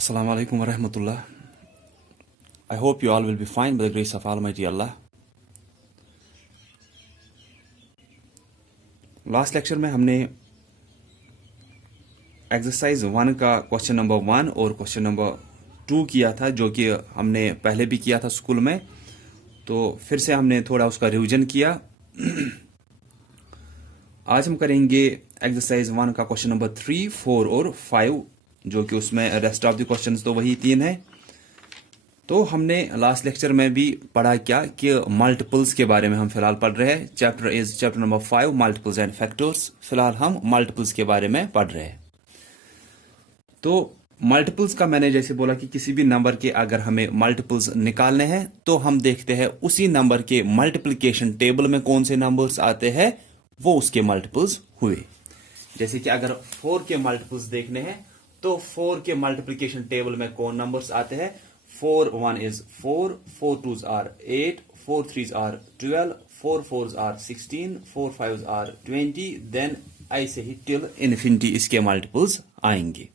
Assalamu alaikum wa rahmatullah. I hope you all will be fine by the grace of Almighty Allah. Last lecture में हमने exercise 1 का question number 1 और question number 2 किया था, जो कि हमने पहले भी किया था स्कूल में। तो फिर से हमने थोड़ा उसका रिवीजन किया। आज हम करेंगे एक्सरसाइज 1 का क्वेश्चन नंबर 3, 4 और 5, जो कि उसमें रेस्ट ऑफ द क्वेश्चंस तो वही 3 है। तो हमने लास्ट लेक्चर में भी पढ़ा क्या कि मल्टीपल्स के बारे में हम फिलहाल पढ़ रहे हैं। Chapter number 5 multiples and factors. फिलहाल हम मल्टीपल्स के बारे में पढ़ रहे हैं। तो मल्टीपल्स का मैंने जैसे बोला कि किसी भी नंबर के अगर हमें मल्टीपल्स निकालने हैं तो हम देखते हैं उसी नंबर के मल्टीप्लिकेशन टेबल में कौन से नंबर्स आते हैं, वो उसके मल्टीपल्स हुए। जैसे कि अगर 4 के मल्टीपल्स देखने हैं तो 4 के मल्टीप्लिकेशन टेबल में कौन नंबर्स आते हैं। 4 1 is 4, 4 2s are 8, 4 3s are 12, 4 4s are 16, 4 5s are 20, then ऐसे ही टिल इन्फिनिटी इसके मल्टीपल्स आएंगे।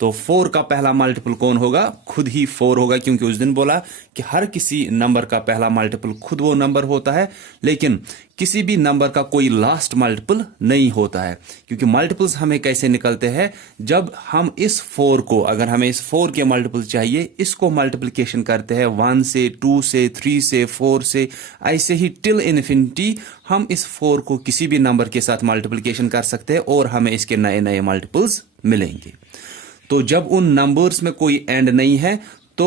तो 4 का पहला मल्टीपल कौन होगा? खुद ही 4 होगा, क्योंकि उस दिन बोला कि हर किसी नंबर का पहला मल्टीपल खुद वो नंबर होता है, लेकिन किसी भी नंबर का कोई लास्ट मल्टीपल नहीं होता है। क्योंकि मल्टीपल्स हमें कैसे निकलते हैं, जब हम इस 4 को, अगर हमें इस 4 के मल्टीपल चाहिए, इसको मल्टीप्लिकेशन करते हैं 1 से, 2 से, 3 से, 4 से, ऐसे ही टिल इन्फिनिटी हम इस 4 को किसी भी नंबर के साथ मल्टीप्लिकेशन कर सकते हैं और हमें इसके नए नए मल्टीपल्स मिलेंगे। तो जब उन नंबर्स में कोई एंड नहीं है तो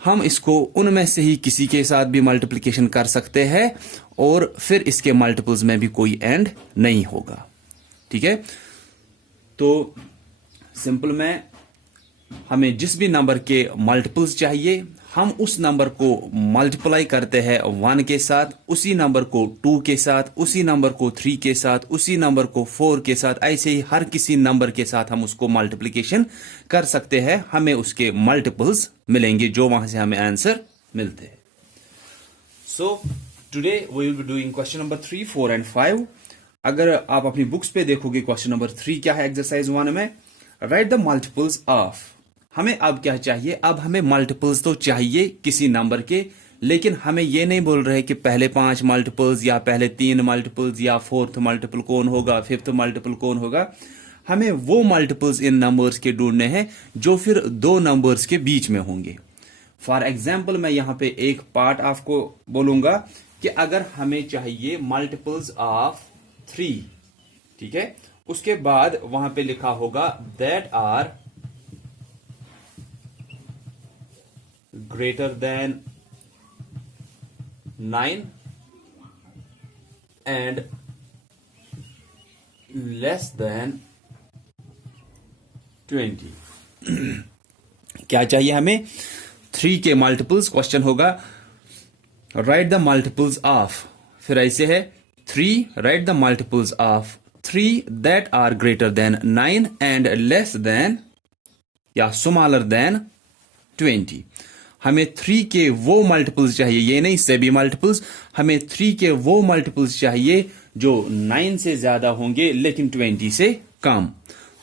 हम इसको उनमें से ही किसी के साथ भी मल्टीप्लिकेशन कर सकते हैं और फिर इसके मल्टीपल्स में भी कोई एंड नहीं होगा। ठीक है, तो सिंपल में हमें जिस भी नंबर के मल्टीपल्स चाहिए, हम उस नंबर को मल्टीप्लाई करते हैं 1 के साथ, उसी नंबर को 2 के साथ, उसी नंबर को 3 के साथ, उसी नंबर को 4 के साथ, ऐसे ही हर किसी नंबर के साथ हम उसको मल्टीप्लिकेशन कर सकते हैं। हमें उसके मल्टीपल्स मिलेंगे, जो वहां से हमें आंसर मिलते हैं। So today we will be doing question number 3, 4 and 5। अगर आप अपनी बुक्स पे देखोगे क्वेश्चन नंबर 3 क्या है एक्सरसाइज 1 में, राइट द मल्टीपल्स ऑफ। हमें अब क्या चाहिए? अब हमें मल्टीपल्स तो चाहिए किसी नंबर के, लेकिन हमें यह नहीं बोल रहे कि पहले 5 मल्टीपल्स या पहले 3 मल्टीपल्स या 4th मल्टीपल कौन होगा, 5th मल्टीपल कौन होगा। हमें वो मल्टीपल्स इन नंबर्स के ढूंढने हैं जो फिर 2 नंबर्स के बीच में होंगे। फॉर एग्जाम्पल मैं यहां पे एक पार्ट आपको बोलूंगा कि अगर हमें चाहिए मल्टीपल्स ऑफ 3, ठीक है, उसके बाद वहां पे लिखा होगा that are greater than 9 and less than 20। क्या चाहिए हमें? 3 के मल्टीपल्स। क्वेश्चन होगा राइट द मल्टीपल्स ऑफ, फिर ऐसे है 3, write the multiples of 3 that are greater than 9 and less than या स्मॉलर देन 20। हमें 3 के वो मल्टीपल्स चाहिए, ये नहीं सभी मल्टीपल्स, हमें 3 के वो मल्टीपल्स चाहिए जो 9 से ज्यादा होंगे लेकिन 20 से कम।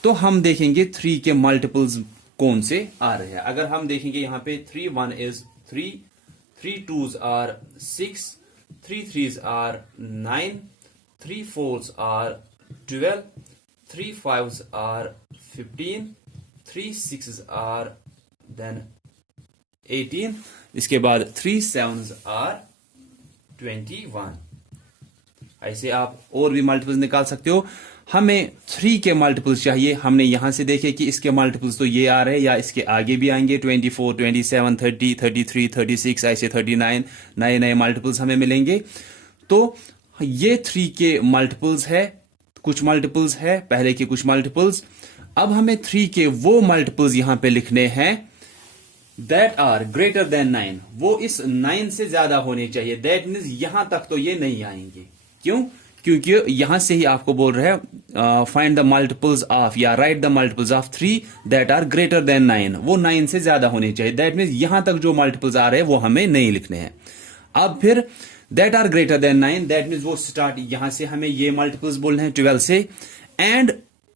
तो हम देखेंगे 3 के मल्टीपल्स कौन से आ रहे हैं। अगर हम देखेंगे यहां पे 3 1 is 3, 3 2s are 6, 3 3s are 9, 3 4s are 12, 3 5s are 15, 3 6s are then 18, इसके बाद 3 7s are 21। ऐसे आप और भी मल्टीपल्स निकाल सकते हो। हमें 3 के मल्टीपल्स चाहिए। हमने यहां से देखे कि इसके मल्टीपल्स तो ये आ रहे हैं या इसके आगे भी आएंगे, 24 27 30 33 36 ऐसे 39 नए नए मल्टीपल्स हमें मिलेंगे। तो ये 3 के मल्टीपल्स है, कुछ मल्टीपल्स है पहले के कुछ मल्टीपल्स। अब हमें 3 के वो मल्टीपल्स यहां पे लिखने हैं दैट आर ग्रेटर देन 9, वो इस 9 से ज्यादा होने चाहिए। दैट मीन्स यहां तक तो ये नहीं आएंगे। क्यों? क्योंकि यहां से ही आपको बोल रहे हैं फाइंड द मल्टीपल्स ऑफ या write the multiples of 3 that are greater than 9, वो 9 से ज्यादा होने चाहिए। दैट मीन्स यहां तक जो मल्टीपल्स आ रहे हैं वो हमें नहीं लिखने हैं। अब फिर that are greater than 9, that means वो स्टार्ट यहां से हमें ये मल्टीपल्स बोलने हैं 12 से, एंड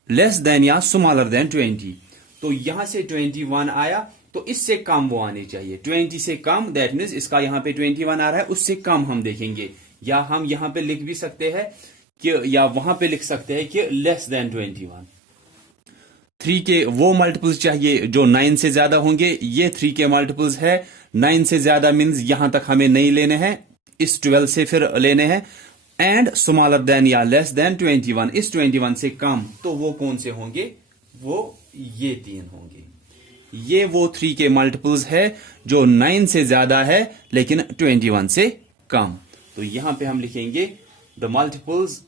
लेस देन या स्मॉलर देन 20। तो यहां से 21 आया, तो इससे कम वो आने चाहिए, 20 से कम, दैट मीन्स इसका यहां पे 21 आ रहा है, उससे कम हम देखेंगे, या हम यहां पे लिख भी सकते हैं कि, या वहां पे लिख सकते हैं कि लेस देन 21। 3 के वो मल्टीपल्स चाहिए जो 9 से ज्यादा होंगे, ये 3 के मल्टीपल्स है, 9 से ज्यादा मीन्स यहां तक हमें नहीं लेने हैं, इस 12 से फिर लेने हैं, एंड स्मॉलर देन या लेस देन 21, इस 21 से कम, तो वो कौन से होंगे, वो ये 3 होंगे। ये वो 3 के मल्टीपल्स है जो 9 से ज्यादा है लेकिन 21 से कम। तो यहां पे हम लिखेंगे द मल्टीपल्स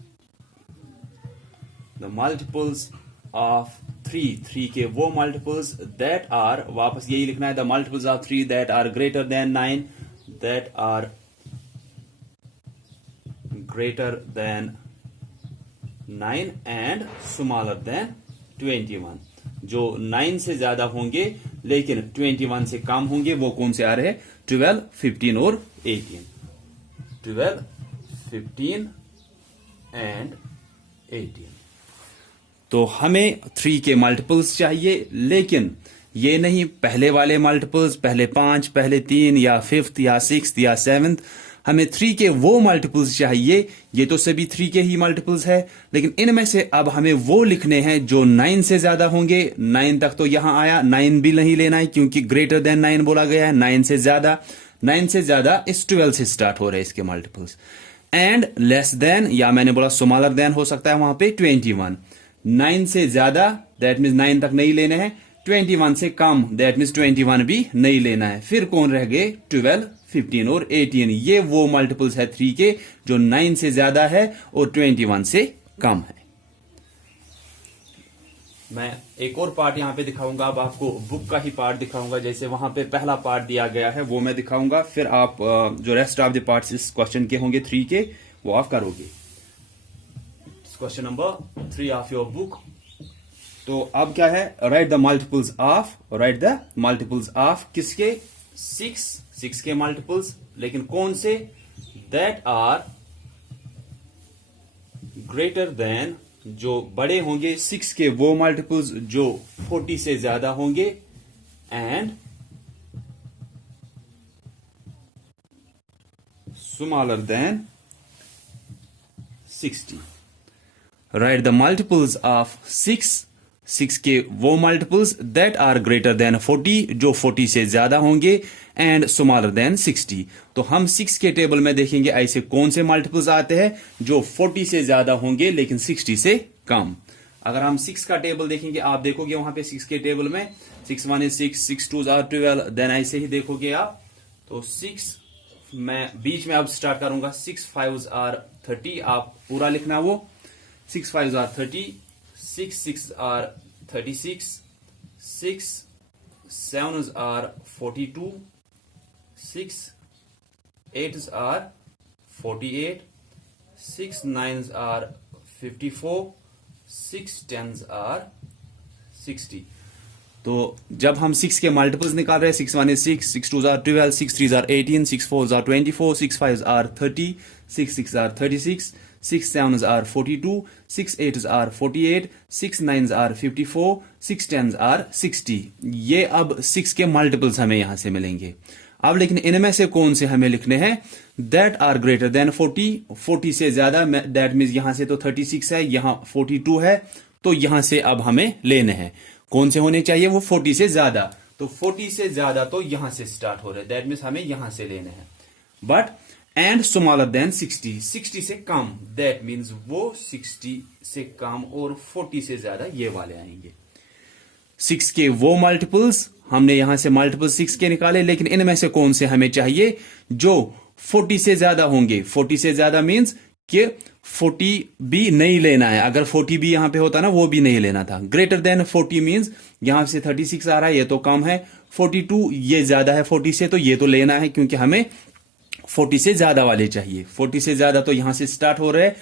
ऑफ 3 के वो मल्टीपल्स दैट आर, वापस यही लिखना है, the multiples of 3 that are greater than 9, that are greater than 9 and smaller than 21। जो 9 से ज्यादा होंगे लेकिन 21 से कम होंगे, वो कौन से आ रहे हैं, 12, 15 और 18। 12, 15 एंड 18। तो हमें 3 के मल्टीपल्स चाहिए, लेकिन ये नहीं पहले वाले मल्टीपल्स, पहले 5, पहले 3 या 5th या 6th या 7th, हमें 3 के वो मल्टीपल्स चाहिए। ये तो सभी 3 के ही मल्टीपल्स है, लेकिन इनमें से अब हमें वो लिखने हैं जो 9 से ज्यादा होंगे। 9 तक तो यहां आया, 9 भी नहीं लेना है क्योंकि ग्रेटर देन 9 बोला गया है। 9 से ज्यादा इस 12 से स्टार्ट हो रहे हैं इसके मल्टीपल्स, एंड लेस देन, या मैंने बोला स्मॉलर देन हो सकता है वहां पे 21। 9 से ज्यादा दैट मीन्स 9 तक नहीं लेने हैं, 21 से कम दैट मीन्स 21 भी नहीं लेना है। फिर कौन रह गए, 12, 15 और 18। ये वो मल्टीपल्स है 3 के जो 9 से ज्यादा है और 21 से कम है। मैं एक और पार्ट यहां पे दिखाऊंगा, अब आपको बुक का ही पार्ट दिखाऊंगा, जैसे वहां पे पहला पार्ट दिया गया है वो मैं दिखाऊंगा, फिर आप जो रेस्ट ऑफ द पार्ट्स इस क्वेश्चन के होंगे 3 के, वो आप करोगे। Question number 3 of your book. तो अब क्या है, राइट द मल्टीपल्स ऑफ किसके, 6 के मल्टीपल्स, लेकिन कौन से, दैट आर ग्रेटर देन, जो बड़े होंगे 6 के वो मल्टीपल्स जो 40 से ज्यादा होंगे, and smaller than 60। Write the multiples of 6 के वो multiples that are greater than 40, जो 40 से ज्यादा होंगे, एंड स्मॉलर देन 60। तो हम 6 के टेबल में देखेंगे ऐसे कौन से मल्टीपल्स आते हैं जो 40 से ज्यादा होंगे लेकिन 60 से कम। अगर हम 6 का टेबल देखेंगे, आप देखोगे वहां पे 6 के टेबल में 6 1 is 6, 6 2 are 12, देन ऐसे ही देखोगे आप। तो 6 मैं बीच में अब स्टार्ट करूंगा, 6 5 are 30, आप पूरा लिखना वो, 6 5 are 30, 6 6 are 36, 6 7 are 42, 6 8 are 48, 6 9 are 54, 6 10 are 60। तो जब हम 6 के मल्टीपल्स निकाल रहे हैं, 6 1 is 6, 6 2 are 12, 6 3 are 18, 6 4 are 24, 6 5 are 30, 6 6 are 36, 6 7 are 42, 6 8 are 48, 6 9 are 54, 6 10 are 60। ये अब 6 के मल्टीपल्स हमें यहां से मिलेंगे। अब लेकिन इनमें से कौन से हमें लिखने हैं, दैट आर ग्रेटर देन 40, 40 से ज्यादा, दैट मीन्स यहां से तो 36 है, यहां 42 है, तो यहां से अब हमें लेने हैं कौन से होने चाहिए, वो 40 से ज्यादा। तो 40 से ज्यादा तो यहां से स्टार्ट हो रहे हैं, दैट मीन्स हमें यहां से लेने हैं। बट एंड स्मॉलर देन 60, 60 से कम, दैट मीन्स वो 60 से कम और 40 से ज्यादा ये वाले आएंगे। 6 के वो मल्टीपल्स, हमने यहां से मल्टीपल 6 के निकाले, लेकिन इनमें से कौन से हमें चाहिए जो 40 से ज्यादा होंगे। 40 से ज्यादा मीन्स कि 40 भी नहीं लेना है, अगर 40 भी यहां पे होता ना वो भी नहीं लेना था। ग्रेटर देन 40 मीन्स यहां से 36 आ रहा है, ये तो कम है, 42 ये ज्यादा है 40 से, तो ये तो लेना है क्योंकि हमें 40 से ज्यादा वाले चाहिए। 40 से ज्यादा तो यहां से स्टार्ट हो रहे हैं,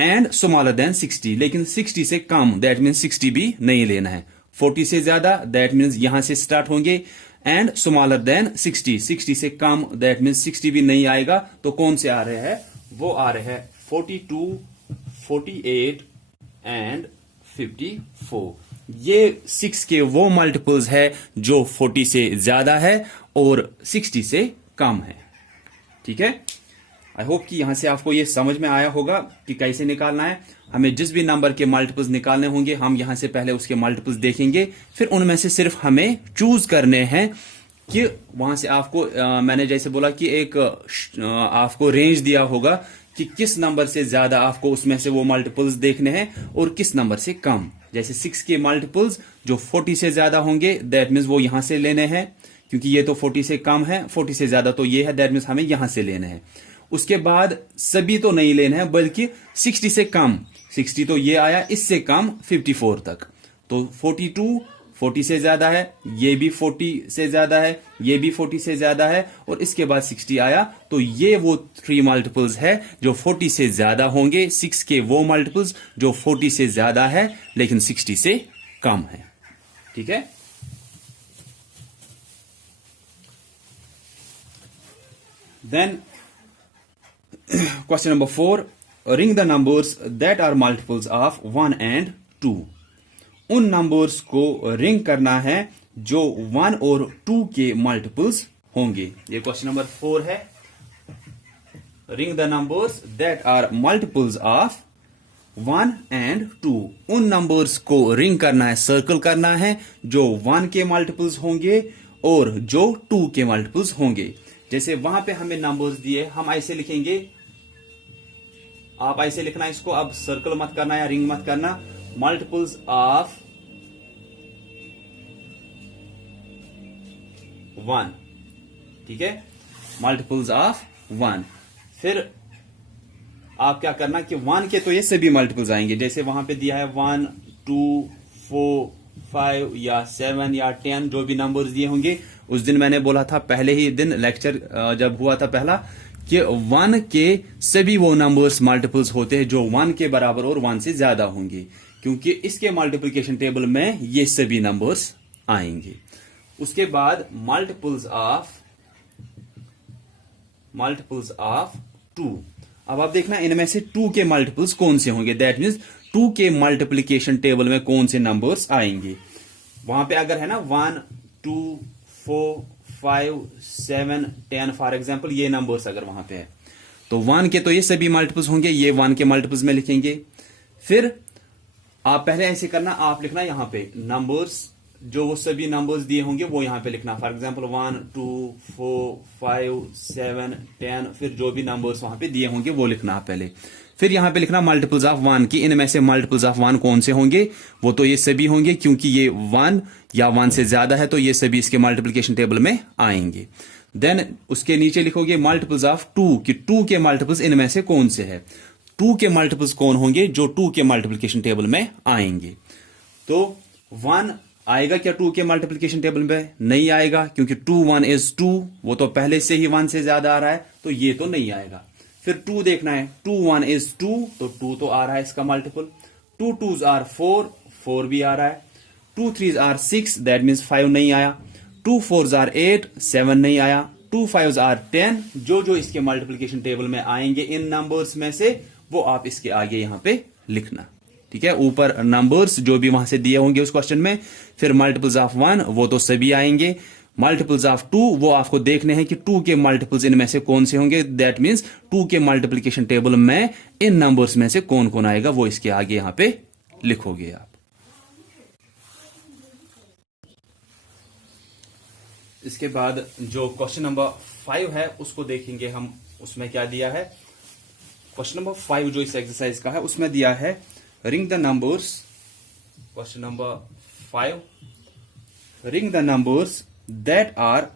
एंड स्मॉलर देन 60, लेकिन 60 से कम दैट मीन्स 60 भी नहीं लेना है। 40 से ज्यादा दैट मीन्स यहां से स्टार्ट होंगे, एंड स्मॉलर देन 60, 60 से कम दैट मीन्स 60 भी नहीं आएगा। तो कौन से आ रहे हैं, वो आ रहे हैं 42, 48 एंड 54। ये 6 के वो मल्टीपल्स है जो 40 से ज्यादा है और 60 से कम है। ठीक है, आई होप कि यहां से आपको ये समझ में आया होगा कि कैसे निकालना है। हमें जिस भी नंबर के मल्टीपल्स निकालने होंगे हम यहां से पहले उसके मल्टीपल्स देखेंगे, फिर उनमें से सिर्फ हमें चूज करने हैं कि वहां से आपको मैंने जैसे बोला कि एक आपको रेंज दिया होगा कि किस नंबर से ज्यादा आपको उसमें से वो मल्टीपल्स देखने हैं और किस नंबर से कम। जैसे 6 के मल्टीपल्स जो 40 से ज्यादा होंगे दैट मीन्स वो यहां से लेने हैं, क्योंकि ये तो 40 से कम है, 40 से ज्यादा तो ये है, दैट मीन्स हमें यहां से लेने हैं। उसके बाद सभी तो नहीं लेने हैं बल्कि 60 से कम, 60 तो ये आया, इससे कम 54 तक, तो 42 40 से ज्यादा है, ये भी 40 से ज्यादा है, ये भी 40 से ज्यादा है, और इसके बाद 60 आया, तो ये वो 3 मल्टीपल्स है जो 40 से ज्यादा होंगे। 6 के वो मल्टीपल्स जो 40 से ज्यादा है लेकिन 60 से कम है। ठीक है, then question number 4, ring the numbers that are multiples of 1 and 2। उन नंबर्स को रिंग करना है जो 1 और 2 के मल्टीपल्स होंगे। ये क्वेश्चन नंबर 4 है। Ring the numbers that are multiples of 1 and 2। उन नंबर्स को रिंग करना है, सर्कल करना है जो 1 के मल्टीपल्स होंगे और जो 2 के मल्टीपल्स होंगे। जैसे वहां पे हमें नंबर्स दिए, हम ऐसे लिखेंगे, आप ऐसे लिखना इसको, अब सर्कल मत करना या रिंग मत करना। मल्टीपल्स ऑफ 1, ठीक है, मल्टीपल्स ऑफ 1। फिर आप क्या करना कि 1 के तो ये सभी मल्टीपल्स आएंगे, जैसे वहां पे दिया है 1 2 4 5 या 7 या 10, जो भी नंबर्स दिए होंगे। उस दिन मैंने बोला था, पहले ही दिन लेक्चर जब हुआ था पहला, कि 1 के सभी वो नंबर्स मल्टीपल्स होते हैं जो 1 के बराबर और 1 से ज्यादा होंगे, क्योंकि इसके मल्टीप्लिकेशन टेबल में ये सभी नंबर्स आएंगे। उसके बाद मल्टीपल्स ऑफ 2। अब आप देखना इनमें से 2 के मल्टीपल्स कौन से होंगे, दैट मीन्स 2 के मल्टीप्लिकेशन टेबल में कौन से नंबर्स आएंगे। वहां पे अगर है ना 1 2 4 5 7 10 फॉर एग्जाम्पल, ये नंबर्स अगर वहां पे है तो 1 के तो ये सभी मल्टीपल्स होंगे, ये 1 के मल्टीपल्स में लिखेंगे। फिर आप पहले ऐसे करना, आप लिखना यहां पे नंबर्स, जो वो सभी नंबर्स दिए होंगे वो यहां पे लिखना, फॉर एग्जाम्पल 1 2 4 5 7 10, फिर जो भी नंबर्स वहां पे दिए होंगे वो लिखना पहले। फिर यहां पे लिखना मल्टीपल्स ऑफ 1 की, इनमें से मल्टीपल्स ऑफ 1 कौन से होंगे, वो तो ये सभी होंगे, क्योंकि ये 1 या 1 से ज्यादा है तो ये सभी इसके मल्टीप्लिकेशन टेबल में आएंगे। देन उसके नीचे लिखोगे मल्टीपल्स ऑफ 2 कि 2 के मल्टीपल्स इनमें से कौन से है। 2 के मल्टीपल्स कौन होंगे जो 2 के मल्टीप्लिकेशन टेबल में आएंगे। तो 1 आएगा क्या 2 के मल्टीप्लिकेशन टेबल में? नहीं आएगा, क्योंकि 2 1 is 2, वो तो पहले से ही 1 से ज्यादा आ रहा है, तो ये तो नहीं आएगा। फिर 2 देखना है, 2 1 is 2, तो 2 तो आ रहा है इसका मल्टीपल। 2 2s are 4, 4 भी आ रहा है। 2 3s are 6, दैट मीन्स 5 नहीं आया। 2 4s are 8, 7 नहीं आया। 2 5s are 10, जो जो इसके मल्टीप्लिकेशन टेबल में आएंगे इन नंबर्स में से, वो आप इसके आगे यहां पे लिखना। ठीक है, ऊपर नंबर्स जो भी वहां से दिए होंगे उस क्वेश्चन में। फिर मल्टीपल्स ऑफ 1 वो तो सभी आएंगे। मल्टीपल्स ऑफ 2 वो आपको देखने हैं कि 2 के मल्टीपल्स इनमें से कौन से होंगे, दैट मीन्स 2 के मल्टीप्लिकेशन टेबल में इन नंबर्स में से कौन कौन आएगा वो इसके आगे यहां पे लिखोगे आप। इसके बाद जो क्वेश्चन नंबर 5 है उसको देखेंगे हम, उसमें क्या दिया है। क्वेश्चन नंबर 5 जो इस एक्सरसाइज का है उसमें दिया है ring the numbers. Question number 5, ring the numbers that are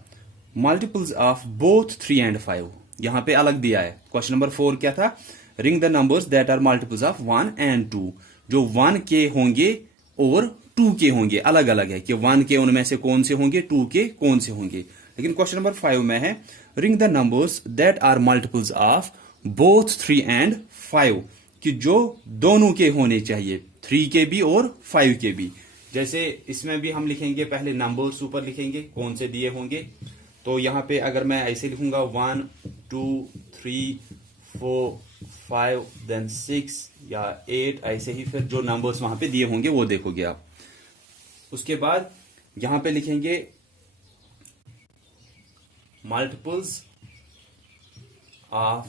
multiples of both 3 and 5। यहां पे अलग दिया है। क्वेश्चन नंबर 4 क्या था, ring the numbers that are multiples of 1 and 2, जो 1 के होंगे और 2 के होंगे, अलग अलग है कि 1 के उनमें से कौन से होंगे, 2 के कौन से होंगे। लेकिन क्वेश्चन नंबर 5 में है ring the numbers that are multiples of both 3 and 5, कि जो दोनों के होने चाहिए, 3 के भी और 5 के भी। जैसे इसमें भी हम लिखेंगे, पहले नंबर्स ऊपर लिखेंगे कौन से दिए होंगे। तो यहां पे अगर मैं ऐसे लिखूंगा 1 2 3 4 5 देन 6 या 8, ऐसे ही फिर जो नंबर्स वहां पे दिए होंगे वो देखोगे आप। उसके बाद यहां पे लिखेंगे मल्टीपल्स ऑफ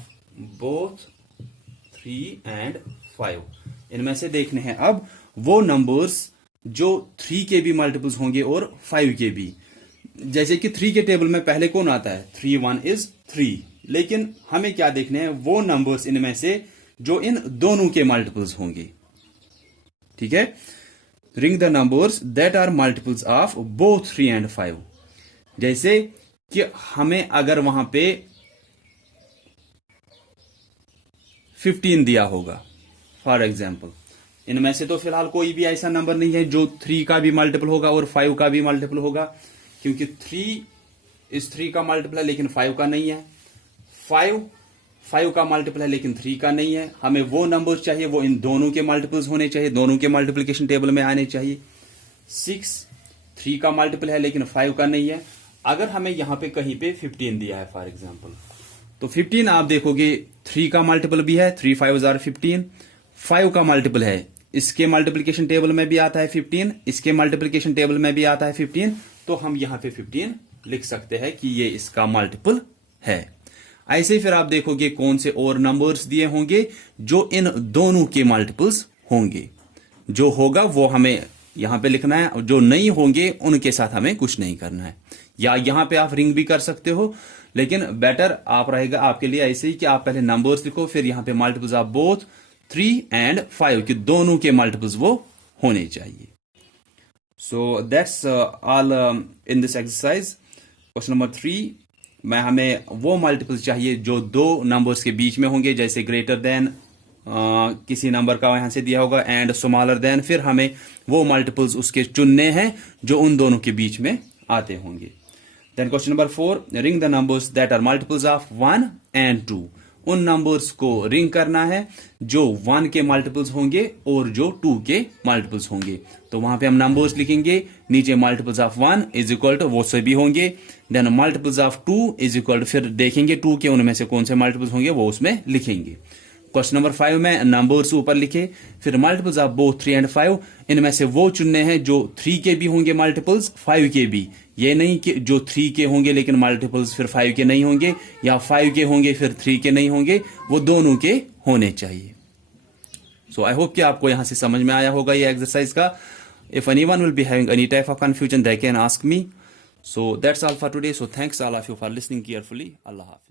बोथ 3 and 5। इनमें से देखने हैं अब वो नंबर्स जो 3 के भी मल्टीपल्स होंगे और 5 के भी। जैसे कि 3 के टेबल में पहले कौन आता है, 3 1 is 3, लेकिन हमें क्या देखने हैं, वो नंबर्स इनमें से जो इन दोनों के मल्टीपल्स होंगे। ठीक है, ring the numbers that are multiples of both 3 and 5। जैसे कि हमें अगर वहां पे 15 दिया होगा फॉर एग्जाम्पल, इनमें से तो फिलहाल कोई भी ऐसा नंबर नहीं है जो 3 का भी मल्टीपल होगा और 5 का भी मल्टीपल होगा, क्योंकि 3 का मल्टीपल है लेकिन 5 का नहीं है, 5 का मल्टीपल है लेकिन 3 का नहीं है। हमें वो नंबर चाहिए वो इन दोनों के मल्टीपल्स होने चाहिए, दोनों के मल्टीप्लिकेशन टेबल में आने चाहिए। 3 का मल्टीपल है लेकिन 5 का नहीं है। अगर हमें यहां पे कहीं पे 15 दिया है फॉर एग्जाम्पल, तो 15 आप देखोगे 3 का मल्टीपल भी है, 3 5 are 15, 5 का मल्टीपल है, इसके मल्टीप्लिकेशन टेबल में भी आता है 15, इसके मल्टीप्लिकेशन टेबल में भी आता है 15, तो हम यहां पे 15 लिख सकते हैं कि ये इसका मल्टीपल है। ऐसे ही फिर आप देखोगे कौन से और नंबर्स दिए होंगे जो इन दोनों के मल्टीपल्स होंगे। जो होगा वो हमें यहां पे लिखना है, जो नहीं होंगे उनके साथ हमें कुछ नहीं करना है। या यहां पे आप रिंग भी कर सकते हो, लेकिन बेटर आप रहेगा आपके लिए ऐसे ही कि आप पहले नंबर्स लिखो, फिर यहां पे मल्टीपल्स ऑफ बोथ 3 and 5 कि दोनों के मल्टीपल्स वो होने चाहिए। So that's all in this exercise. Question number 3 में हमें वो मल्टीपल्स चाहिए जो दो नंबर्स के बीच में होंगे, जैसे ग्रेटर देन किसी नंबर का यहां से दिया होगा एंड स्मॉलर देन, फिर हमें वो मल्टीपल्स उसके चुनने हैं जो उन दोनों के बीच में आते होंगे। Then question number 4, ring the numbers that are multiples of 1 and 2। उन नंबर्स को रिंग करना है जो 1 के मल्टीपल्स होंगे और जो 2 के मल्टीपल्स होंगे। तो वहां पे हम नंबर्स लिखेंगे, नीचे multiples of 1 is equal to वो से भी होंगे, then multiples of 2 is equal to, फिर देखेंगे 2 के उनमें से कौन से मल्टीपल्स होंगे वो उसमें लिखेंगे। क्वेश्चन नंबर 5 में नंबर्स ऊपर लिखे, फिर मल्टीपल्स ऑफ बोथ 3 and 5, इनमें से वो चुनने हैं जो 3 के भी होंगे मल्टीपल्स, 5 के भी। ये नहीं कि जो 3 के होंगे लेकिन मल्टीपल्स फिर 5 के नहीं होंगे, या 5 के होंगे फिर 3 के नहीं होंगे, वो दोनों के होने चाहिए। सो आई होप कि आपको यहां से समझ में आया होगा ये एक्सरसाइज का। If anyone will be having any type of confusion they can ask me. So that's all for today. So thanks all of you for listening carefully. Allah Hafiz.